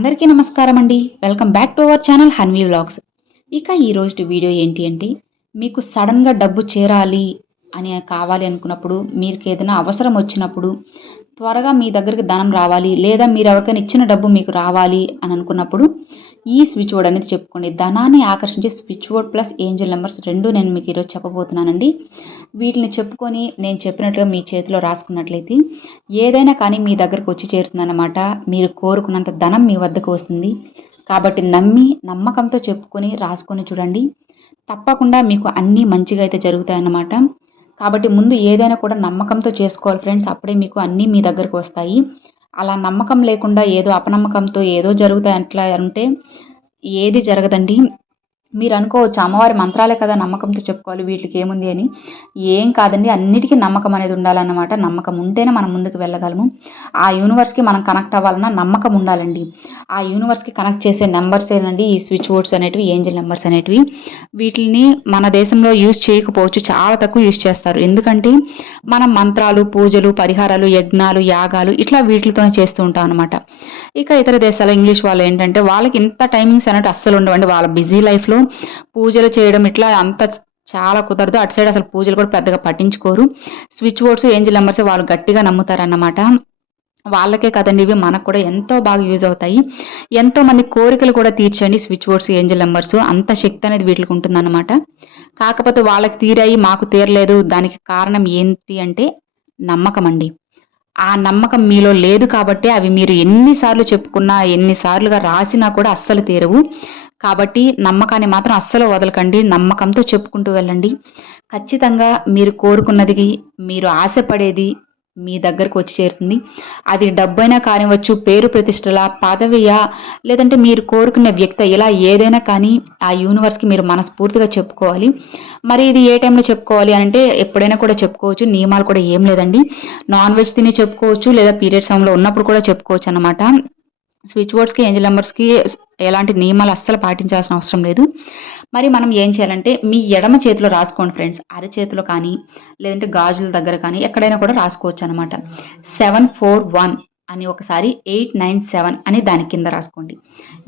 అందరికీ నమస్కారం అండి. Welcome back to our channel Hanvi vlogs. ఇక ఈరోజు వీడియో ఏంటి అంటే మీకు సడన్గా డబ్బు చేరాలి అని కావాలి అనుకున్నప్పుడు మీకు ఏదైనా అవసరం వచ్చినప్పుడు త్వరగా మీ దగ్గరికి ధనం రావాలి లేదా మీరు ఎవరికైనా ఇచ్చిన డబ్బు మీకు రావాలి అని అనుకున్నప్పుడు ఈ స్విచ్ బోర్డ్ అనేది చెప్పుకోండి. ధనాన్ని ఆకర్షించే switch board plus angel numbers రెండు నేను మీకు ఈరోజు చెప్పబోతున్నానండి. వీటిని చెప్పుకొని నేను చెప్పినట్లుగా మీ చేతిలో రాసుకున్నట్లయితే ఏదైనా కానీ మీ దగ్గరకు వచ్చి చేరుతుందన్నమాట. మీరు కోరుకున్నంత ధనం మీ వద్దకు వస్తుంది. కాబట్టి నమ్మి నమ్మకంతో చెప్పుకొని రాసుకొని చూడండి. తప్పకుండా మీకు అన్నీ మంచిగా అయితే జరుగుతాయన్నమాట. కాబట్టి ముందు ఏదైనా కూడా నమ్మకంతో చేసుకోవాలి ఫ్రెండ్స్. అప్పుడే మీకు అన్నీ మీ దగ్గరకు వస్తాయి. అలా నమ్మకం లేకుండా ఏదో అపనమ్మకంతో ఏదో జరుగుతాయి అట్లా అంటే ఏది జరగదండి. మీరు అనుకోవచ్చు అమ్మవారి మంత్రాలే కదా నమ్మకంతో చెప్పుకోవాలి వీటికి ఏముంది అని. ఏం కాదండి అన్నిటికీ నమ్మకం అనేది ఉండాలన్నమాట. నమ్మకం ఉంటేనే మనం ముందుకు వెళ్ళగలము. ఆ యూనివర్స్కి మనం కనెక్ట్ అవ్వాలన్నా నమ్మకం ఉండాలండి. ఆ యూనివర్స్కి కనెక్ట్ చేసే నెంబర్స్ ఏనండి ఈ స్విచ్ బోర్డ్స్ అనేటివి ఏంజిల్ నెంబర్స్ అనేటివి. వీటిని మన దేశంలో యూజ్ చేయకపోవచ్చు చాలా తక్కువ యూజ్ చేస్తారు. ఎందుకంటే మనం మంత్రాలు పూజలు పరిహారాలు యజ్ఞాలు యాగాలు ఇట్లా వీటితోనే చేస్తూ ఉంటాం అనమాట ఇక ఇతర దేశాల ఇంగ్లీష్ వాళ్ళు ఏంటంటే వాళ్ళకి ఇంత టైమింగ్స్ అనేవి అస్సలు ఉండవండి. వాళ్ళ బిజీ లైఫ్లో పూజలు చేయడం ఇట్లా అంత చాలా కుదరదు. అటు సైడ్ అసలు పూజలు కూడా పెద్దగా పట్టించుకోరు. స్విచ్ బోర్డ్స్ ఏంజిల్ నెంబర్స్ వాళ్ళు గట్టిగా నమ్ముతారన్నమాట. వాళ్ళకే కదండి ఇవి మనకు కూడా ఎంతో బాగా యూజ్ అవుతాయి. ఎంతో మంది కోరికలు కూడా తీర్చండి స్విచ్ బోర్డ్స్ ఏంజిల్ నెంబర్స్. అంత శక్తి అనేది వీటికి ఉంటుందన్నమాట. కాకపోతే వాళ్ళకి తీరాయి మాకు తీరలేదు. దానికి కారణం ఏంటి అంటే నమ్మకం అండి. ఆ నమ్మకం మీలో లేదు కాబట్టి అవి మీరు ఎన్నిసార్లు చెప్పుకున్నా ఎన్నిసార్లుగా రాసినా కూడా అస్సలు తీరవు. కాబట్టి నమ్మకాన్ని మాత్రం అస్సలు వదలకండి. నమ్మకంతో చెప్పుకుంటూ వెళ్ళండి. ఖచ్చితంగా మీరు కోరుకున్నది మీరు ఆశపడేది మీ దగ్గరకు వచ్చి చేరుతుంది. అది డబ్బైనా కానివచ్చు పేరు ప్రతిష్టల పదవియా లేదంటే మీరు కోరుకునే వ్యక్తి ఇలా ఏదైనా కానీ ఆ యూనివర్స్కి మీరు మనస్ఫూర్తిగా చెప్పుకోవాలి. మరి ఇది ఏ టైంలో చెప్పుకోవాలి అంటే ఎప్పుడైనా కూడా చెప్పుకోవచ్చు. నియమాలు కూడా ఏం లేదండి. నాన్ వెజ్ తిని చెప్పుకోవచ్చు లేదా పీరియడ్ సమయంలో ఉన్నప్పుడు కూడా చెప్పుకోవచ్చు అనమాట స్విచ్ బోర్డ్స్కి ఏంజల్ నెంబర్స్కి ఎలాంటి నియమాలు అస్సలు పాటించాల్సిన అవసరం లేదు. మరి మనం ఏం చేయాలంటే మీ ఎడమ చేతిలో రాసుకోండి ఫ్రెండ్స్. అరచేతిలో కానీ లేదంటే గాజుల దగ్గర కానీ ఎక్కడైనా కూడా రాసుకోవచ్చు అనమాట సెవెన్ ఫోర్ వన్ అని ఒకసారి ఎయిట్ నైన్ సెవెన్ అని దాని కింద రాసుకోండి.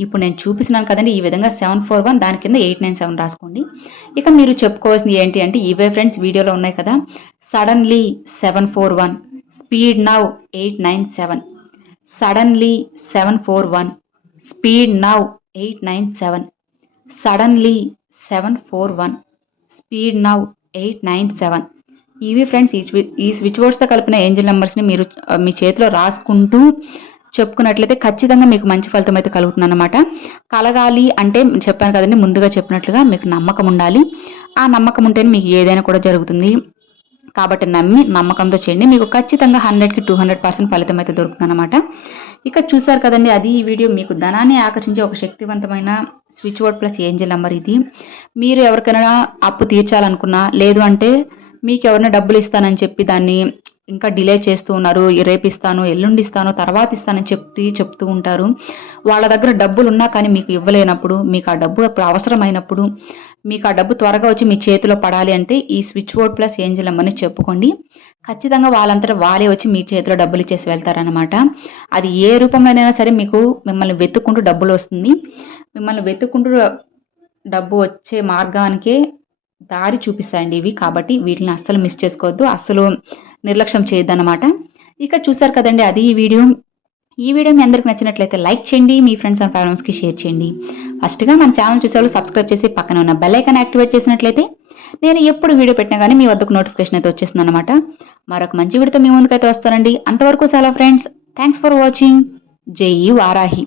ఇప్పుడు నేను చూపిస్తున్నాను కదండి ఈ విధంగా సెవెన్ ఫోర్ వన్ దాని కింద ఎయిట్ నైన్ సెవెన్ రాసుకోండి. ఇక మీరు చెప్పుకోవాల్సింది ఏంటి అంటే ఇవే ఫ్రెండ్స్ వీడియోలో ఉన్నాయి కదా. Suddenly seven four one speed now eight nine seven. Suddenly seven four one speed now eight nine seven. Suddenly seven four one. Speed now eight nine seven. ఇవి ఫ్రెండ్స్ ఈ ఈ స్విచ్ బోర్డ్స్తో కలిపిన ఏంజిల్ నెంబర్స్ని మీరు మీ చేతిలో రాసుకుంటూ చెప్పుకున్నట్లయితే ఖచ్చితంగా మీకు మంచి ఫలితం అయితే కలుగుతుంది అనమాట కలగాలి అంటే చెప్పాను కదండి ముందుగా చెప్పినట్లుగా మీకు నమ్మకం ఉండాలి. ఆ నమ్మకం ఉంటేనే మీకు ఏదైనా కూడా జరుగుతుంది. కాబట్టి నమ్మి నమ్మకంతో చేయండి. మీకు ఖచ్చితంగా హండ్రెడ్కి టూ హండ్రెడ్ పర్సెంట్ ఫలితం అయితే దొరుకుతుంది అనమాట ఇక చూసారు కదండి అది ఈ వీడియో. మీకు ధనాన్ని ఆకర్షించే ఒక శక్తివంతమైన switch board plus angel number ఇది. మీరు ఎవరికైనా అప్పు తీర్చాలనుకున్నా లేదు అంటే మీకు ఎవరైనా డబ్బులు ఇస్తానని చెప్పి దాన్ని ఇంకా డిలే చేస్తూ ఉన్నారు. రేపు ఇస్తాను ఎల్లుండి ఇస్తాను తర్వాత ఇస్తానని చెప్పి చెప్తూ ఉంటారు. వాళ్ళ దగ్గర డబ్బులు ఉన్నా కానీ మీకు ఇవ్వలేనప్పుడు మీకు ఆ డబ్బు అవసరమైనప్పుడు మీకు ఆ డబ్బు త్వరగా వచ్చి మీ చేతిలో పడాలి అంటే ఈ స్విచ్ బోర్డ్ ప్లస్ ఏంజల్ నెంబర్ని చెప్పుకోండి. ఖచ్చితంగా వాళ్ళంతా వాళ్ళే వచ్చి మీ చేతిలో డబ్బులు ఇచ్చేసి వెళ్తారనమాట అది ఏ రూపంలోనైనా సరే మీకు మిమ్మల్ని వెతుక్కుంటూ డబ్బులు వస్తుంది. మిమ్మల్ని వెతుక్కుంటూ డబ్బు వచ్చే మార్గానికే దారి చూపిస్తాయండి ఇవి. కాబట్టి వీటిని అస్సలు మిస్ చేసుకోవద్దు. అస్సలు నిర్లక్ష్యం చేయొద్దన్నమాట. ఇక చూసారు కదండి అది ఈ వీడియో. ఈ వీడియో మీ అందరికి నచ్చినట్లయితే లైక్ చేయండి మీ ఫ్రెండ్స్ అండ్ ఫ్యామిలీస్కి షేర్ చేయండి. ఫస్ట్గా మన ఛానల్ చూసేవాళ్ళు సబ్స్క్రైబ్ చేసి పక్కన ఉన్న బెల్ ఐకాన్ యాక్టివేట్ చేసినట్లయితే నేను ఎప్పుడు వీడియో పెట్టినా కానీ మీ వద్దకు నోటిఫికేషన్ అయితే వచ్చేస్తుంది అనమాట మరొక మంచి విడత మీ ముందుకైతే వస్తానండి. అంతవరకు చాలా ఫ్రెండ్స్. థ్యాంక్స్ ఫర్ వాచింగ్ జై వారాహి.